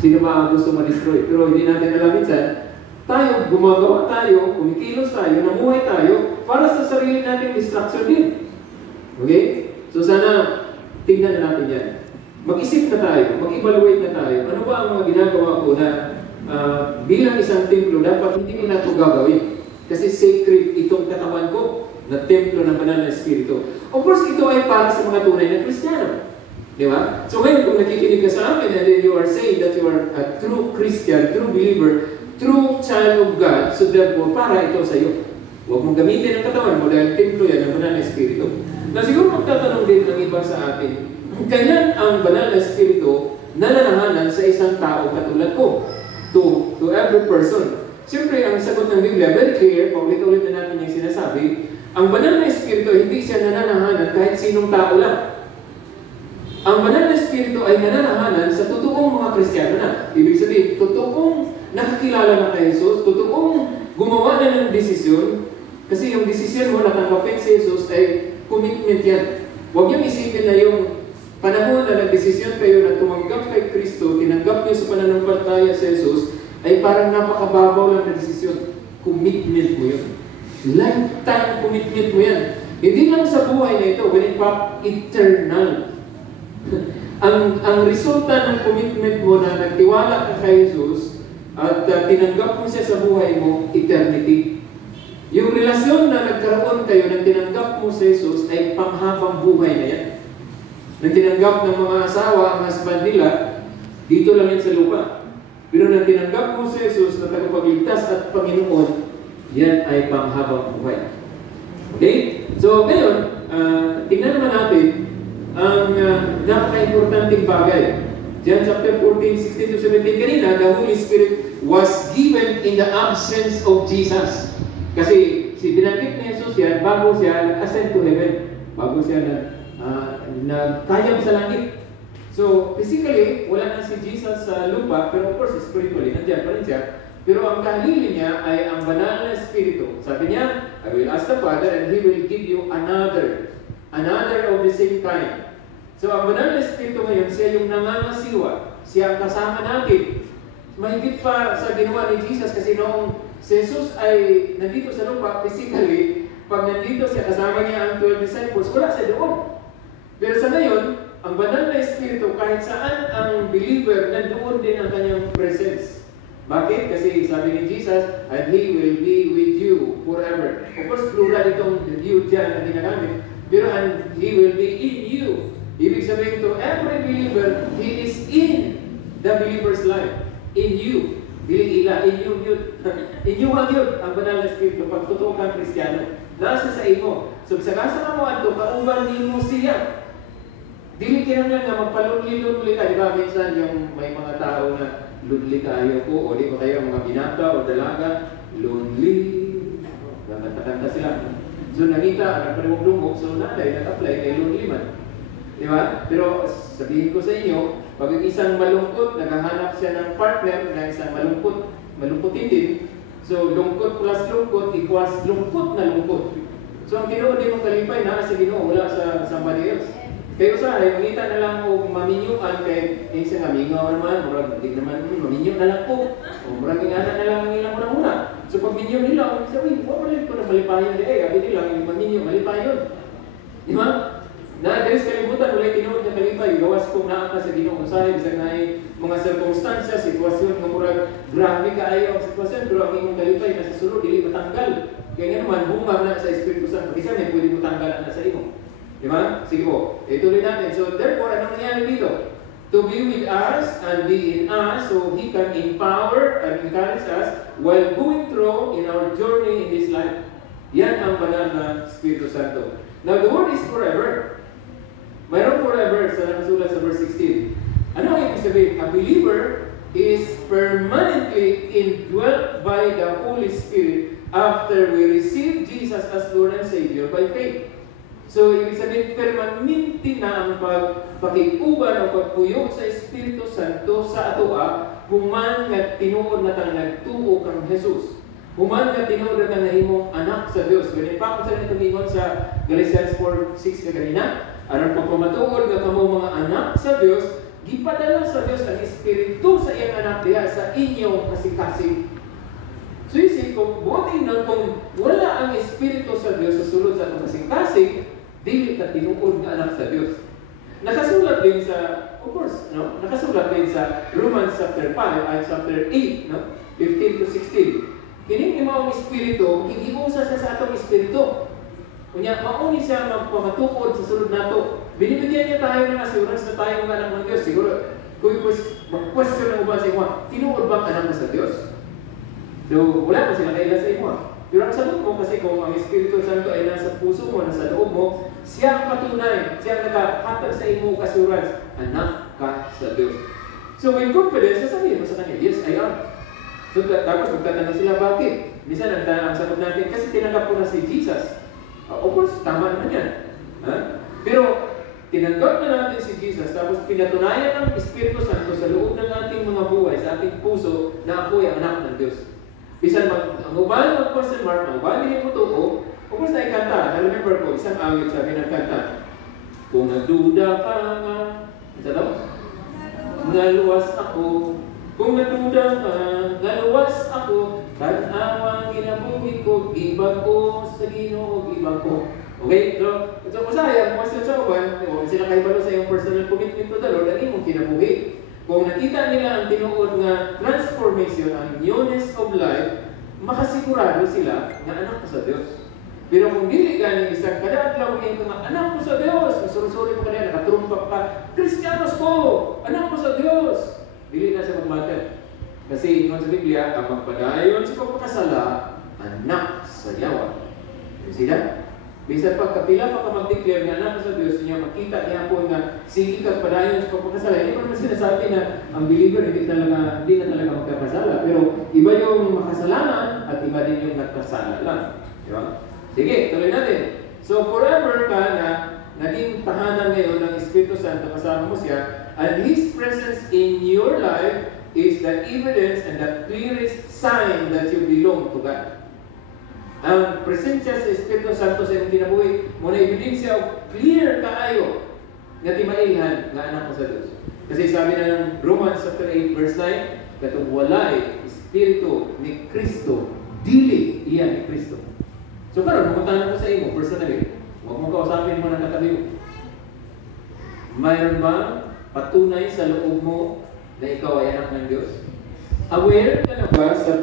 Sino ba ang gusto ma-destroy? Pero hindi natin alam minsan, tayo, gumagawa tayo, kumikilos tayo, namuhay tayo, para sa sarili natin distraction din. Okay? So sana, tingnan na natin yan. Mag-isip na tayo, mag-evaluate na tayo. Ano ba ang mga ginagawa ko na bilang isang templo, dapat hindi ko na ito gagawin. Kasi sacred itong katawan ko na templo ng banal na Espiritu. Of course, ito ay para sa mga tunay na Kristiyano. Di ba? So ngayon, kung nakikinig ka sa amin and then you are saying that you are a true Christian, true believer, true child of God, so therefore, para ito sa iyo. Huwag mong gamitin ang katawan mo dahil templo yan ng banal na Espiritu. Na siguro magtatanong din ng iba sa atin, kailan ang banal na Espiritu nalalahanan sa isang tao katulad ko? To every person. Siyempre, ang sagot ng Biblia, very clear, paulit-ulit na natin yung sinasabi, ang banal na Espiritu, hindi siya nananahanan kahit sinong tao lang. Ang banal na Espiritu ay nananahanan sa totoong mga Kristiyano na. Ibig sabihin, totoong nakakilala na kay Jesus, totoong gumawa na ng desisyon, kasi yung desisyon mo na tanggapin si Jesus ay commitment yan. Huwag niyong isipin na yung panahon na nag-desisyon kayo na tumanggap kay Kristo, tinanggap niyo sa pananampalataya sa Jesus, ay parang napakababaw lang na desisyon. Commitment mo yun. Lifetime commitment mo yan. Hindi lang sa buhay na ito, but in fact, eternal. ang resulta ng commitment mo na nagtiwala ka kay Jesus at tinanggap mo siya sa buhay mo, eternity. Yung relasyon na nagkaroon kayo nang tinanggap mo si Jesus ay panghabang buhay na yan. Nang tinanggap ng mga asawa ang husband nila, dito lang yan sa lupa. Pero nang tinanggap mo si Jesus na tagapagligtas at Panginoon, yan ay panghabang buhay. Okay? So, ngayon, tingnan naman natin ang napaka-importanting bagay. John chapter 14, 16 to 17, kanina, the Holy Spirit was given in the absence of Jesus. Kasi si binanggit ni Jesus yan, bago siya nag-ascend to heaven, bago siya nagtayang sa langit. So, physically, wala na si Jesus sa lupa, pero of course, spiritually, nandiyan pa rin siya. Pero ang kahalili niya ay ang banal na Espiritu. Sabi niya, I will ask the Father and He will give you another of the same kind. So, ang banal na Espiritu ngayon, siya yung nangangasiwa. Siya ang kasama natin. Mahigit pa sa ginawa ni Jesus kasi noong si Jesus ay nandito sa lupa, physically, pag nandito siya, kasama niya ang 12 disciples, wala siya doon. Pero sa ngayon, ang banal na Espiritu, kahit saan ang believer, nandoon din ang kanyang presence. Bakit? Kasi sabi ni Jesus, and He will be with you forever. Of course, plural itong you dyan na ginagamit. Pero and He will be in you. Ibig sabihin to every believer, He is in the believer's life. In you. Dili ila, in you yun. In you ang yun, ang banal na Espiritu. Pag totoo kang Kristiyano, nasa sa imo. So sa kasama mo ato, kauban ni mo siya. Dili kinanglan nga magpalunli-lunli ka. Diba minsan yung may mga tao na lunli kayo ko, o di ba kayo mga binata o dalaga, lonely. Kanta sila. So nakita, nagpalumog-lumog, so naday, nag-apply kay lonely man. Diba? Pero sabihin ko sa inyo, pag isang malungkot, naghahanap siya ng partner na isang malungkotin din. So lungkot plus lungkot equals lungkot na lungkot. So ang Ginoo di mong kalipay na sa Ginoo, wala sa somebody else. Kaya usahay, mangita na lang o maminyuan kay isa nga mingaw naman, murag hindi naman maminyo na lang po. O murag ingana na lang ang ilang muna. So pag minyo nila, o sabi, wala ko na malipayon di abi nila ang maminyo, malipayon. Di ba? Na dahil sa kalibutan, wala tinuod na kalipay, gawas kong naaka sa Ginoo. Usahay, bisag na mga sirkumstansya, sitwasyon nga murag grabe kaayo ang sitwasyon, pero ang imong kalipay nasa sulod, dili matanggal. Kaya nga naman, bumag na sa Espiritu Santo. Isa may pwede mo tanggal na sa imo. Diba? Sige po. Ituloy natin. So, therefore, anong nangyari dito? To be with us and be in us so He can empower and encourage us while going through in our journey in this life. Yan ang banal na Espiritu Santo. Now, the word is forever. Mayroon forever sa nakasulat sa verse 16. Ano ang ibig sabihin? A believer is permanently indwelt by the Holy Spirit after we receive Jesus as Lord and Savior by faith. So, ibig sabihin, permanente na ang pagpakiuban o pagpuyog sa Espiritu Santo sa atoa, human nga tinuod na kang nagtuo kang Jesus. Human nga tinuod na kang nahimong anak sa Diyos. Ganyan pa kung saan ito ingon sa Galatians 4:6 na kanina, aron pagpamatuod nga kamo mga anak sa Diyos, gipadala sa Dios ang Espiritu sa iyang anak diha sa inyong kasing-kasing. So isip kung buti na kung wala ang Espiritu sa Dios sa sulod sa atong kasing-kasing, dili ka tinuod nga anak sa Dios. Nakasulat din sa, of course, no? Nakasulat din sa Romans chapter 5 ay chapter 8, no? 15 to 16. Kining imong Espiritu, gigibusa sa atong Espiritu. Kunya, mauni siya magpamatukod sa sulod nato. Binibigyan niya tayo ng assurance na tayo ng anak ng Diyos. Siguro, kung mag-question ng uban sa imo, tinuod ba anak mo sa Diyos? So, wala pa sila kailan sa imo. Pero ang sagot mo, kasi kung ang Espiritu Santo ay nasa puso mo, nasa loob mo, siya ang patunay, siya ang nakahatag sa imo assurance, anak ka sa Diyos. So, with confidence, sasabihin mo sa kanya, yes, I am. So, tapos magtatanong sila, bakit? Minsan, ang sagot natin, kasi tinanggap ko na si Jesus. Of course, tama naman yan. Pero, tinanggap na natin si Jesus, tapos pinatunayan ng Espiritu Santo sa loob ng ating mga buhay, sa ating puso, na ako ay anak ng Diyos. Bisan ang uban mag-question mark, ang uban hindi mo tuko, of course na ikanta. I-remember ko, isang awit sabi ng kanta, kung nagduda ka nga, isa daw? Ngaluwas ako. Kung nagduda ka, ngaluwas ako, kan-awang ginabuhi ko, ibang ko sa Ginoo, ibang ko. Okay? So masaya, question sa uban, sila kayo balo sa iyong personal commitment to the Lord, ang imong kinabuhi. Kung nakita nila ang tinuod nga transformation, ang newness of life, makasigurado sila na anak ko sa Diyos. Pero kung dili ganing isang kadadlaw ngayon nga anak ko sa Diyos, masurusuri mo kanina, nakatrumpak ka, Kristiyanos ko, anak ko sa Diyos. Dili na siya mag-matter. Kasi ingon sa Biblia, ang magpadayon sa pagpakasala, anak sa yawa. You see that? Bisan pagkapila pa ka mag-declare na anak sa Diyos niya, makita niya po na sige ka padayon sa pagpapakasala. Hindi ko naman sinasabi na ang believer hindi na talaga magkakasala. Pero iba yung makasalanan at iba din yung nagkasala lang. Di ba? Sige, tuloy natin. So forever ka na naging tahanan ngayon ng Espiritu Santo, kasama mo siya, and His presence in your life is the evidence and the clearest sign that you belong to God. Ang presensya sa Espiritu Santo sa iyong kinabuhi, muna ebidensya clear kaayo nga timailhan nga anak mo sa Diyos. Kasi sabi na ng Romans chapter 8 verse 9, katong walay Espiritu ni Kristo, dili iya ni Kristo. So karon pumuntahan ko sa imo personally. Huwag mo kausapin mo na katabi mo. Mayroon ba patunay sa loob mo na ikaw ay anak ng Diyos? Aware ka na ba sa